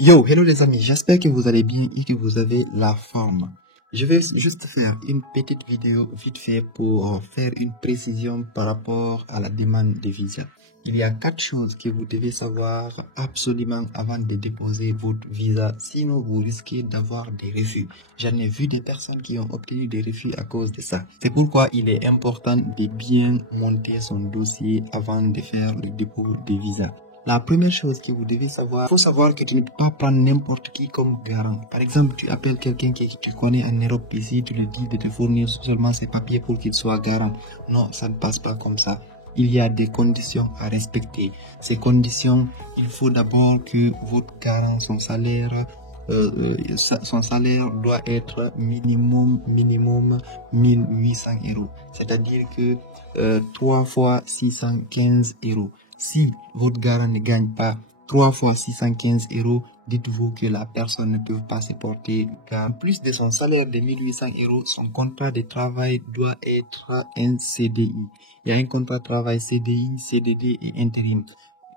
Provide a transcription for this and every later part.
Yo, hello les amis, j'espère que vous allez bien et que vous avez la forme. Je vais juste faire une petite vidéo vite fait pour faire une précision par rapport à la demande de visa. Il y a 4 choses que vous devez savoir absolument avant de déposer votre visa, sinon vous risquez d'avoir des refus. J'en ai vu des personnes qui ont obtenu des refus à cause de ça. C'est pourquoi il est important de bien monter son dossier avant de faire le dépôt de visa. La première chose que vous devez savoir, il faut savoir que tu ne peux pas prendre n'importe qui comme garant. Par exemple, tu appelles quelqu'un que tu connais en Europe ici, tu lui dis de te fournir seulement ses papiers pour qu'il soit garant. Non, ça ne passe pas comme ça. Il y a des conditions à respecter. Ces conditions, il faut d'abord que votre garant, son salaire doit être minimum 1800 euros. C'est-à-dire que 3 fois 615 euros. Si votre garant ne gagne pas 3 fois 615 euros, dites-vous que la personne ne peut pas se porter garant. En plus de son salaire de 1800 euros, son contrat de travail doit être un CDI. Il y a un contrat de travail CDI, CDD et intérim.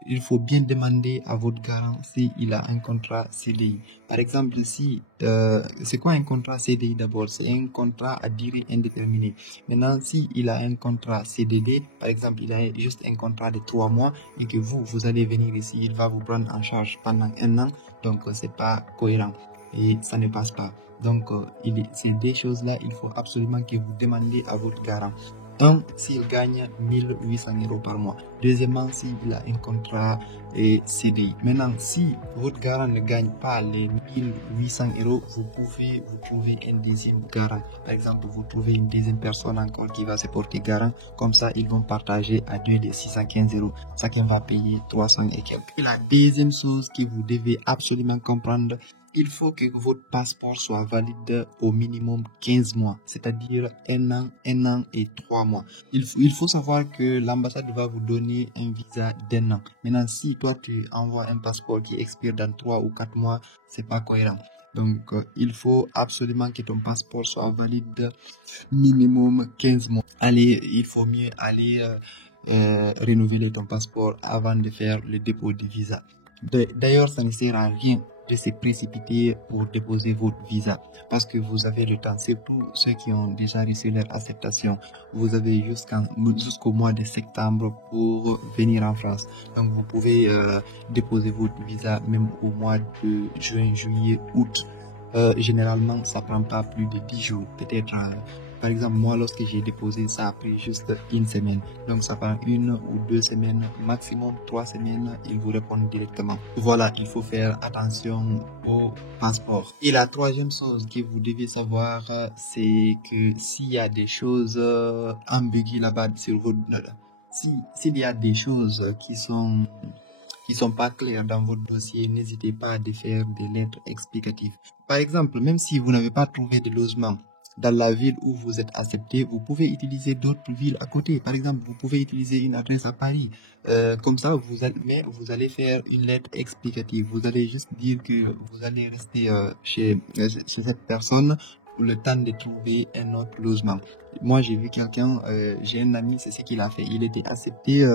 Il faut bien demander à votre garant s'il a un contrat CDI. Par exemple, c'est quoi un contrat CDI d'abord? C'est un contrat à durée indéterminée. Maintenant, s'il a un contrat CDD, par exemple, il a juste un contrat de 3 mois et que vous allez venir ici, il va vous prendre en charge pendant 1 an, donc c'est pas cohérent et ça ne passe pas. Donc, ces deux choses-là, il faut absolument que vous demandez à votre garant. Un, s'il gagne 1800 euros par mois. Deuxièmement, s'il a un contrat CDI. Maintenant, si votre garant ne gagne pas les 1800 euros, vous pouvez trouver un deuxième garant. Par exemple, vous trouvez une deuxième personne encore qui va se porter garant. Comme ça, ils vont partager à deux de 615 euros. Chacun va payer 300 et quelques. Et la deuxième chose que vous devez absolument comprendre, il faut que votre passeport soit valide au minimum 15 mois, c'est-à-dire 1 an et 3 mois. Il faut savoir que l'ambassade va vous donner un visa d'1 an. Maintenant, si toi tu envoies un passeport qui expire dans 3 ou 4 mois, c'est pas cohérent. Donc, il faut absolument que ton passeport soit valide minimum 15 mois. Il faut mieux aller renouveler ton passeport avant de faire le dépôt de visa. D'ailleurs, ça ne sert à rien de se précipiter pour déposer votre visa parce que vous avez le temps, surtout ceux qui ont déjà reçu leur acceptation. Vous avez jusqu'au mois de septembre pour venir en France. Donc, vous pouvez déposer votre visa même au mois de juin, juillet, août. Généralement, ça prend pas plus de 10 jours. Peut-être, par exemple, moi, lorsque j'ai déposé, ça a pris juste 1 semaine. Donc, ça prend 1 ou 2 semaines, maximum 3 semaines, ils vous répondent directement. Voilà, il faut faire attention au passeport. Et la troisième chose que vous devez savoir, c'est que s'il y a des choses ambiguës là-bas sur votre... S'il y a des choses qui sont pas claires dans votre dossier, n'hésitez pas à faire des lettres explicatives. Par exemple, même si vous n'avez pas trouvé de logement dans la ville où vous êtes accepté, vous pouvez utiliser d'autres villes à côté. Par exemple, vous pouvez utiliser une adresse à Paris. Comme ça, vous allez faire une lettre explicative. Vous allez juste dire que vous allez rester chez cette personne pour le temps de trouver un autre logement. Moi, j'ai vu quelqu'un, j'ai un ami, c'est ce qu'il a fait. Il était accepté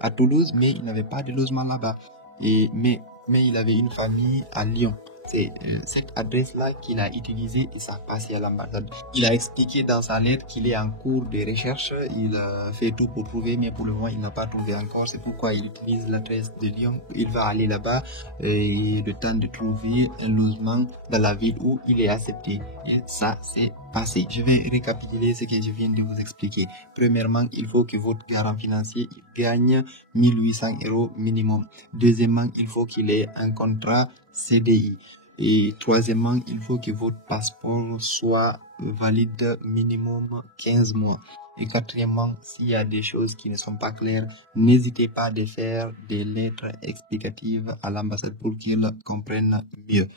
à Toulouse, mais il n'avait pas de logement là-bas. Mais il avait une famille à Lyon. C'est cette adresse-là qu'il a utilisée et ça a passé à l'ambassade. Il a expliqué dans sa lettre qu'il est en cours de recherche. Il a fait tout pour trouver, mais pour le moment, il n'a pas trouvé encore. C'est pourquoi il utilise l'adresse de Lyon. Il va aller là-bas et le temps de trouver un logement dans la ville où il est accepté. Et ça, c'est passé. Je vais récapituler ce que je viens de vous expliquer. Premièrement, il faut que votre garant financier gagne 1800 euros minimum. Deuxièmement, il faut qu'il ait un contrat CDI. Et troisièmement, il faut que votre passeport soit valide minimum 15 mois. Et quatrièmement, s'il y a des choses qui ne sont pas claires, n'hésitez pas à faire des lettres explicatives à l'ambassade pour qu'ils comprennent mieux.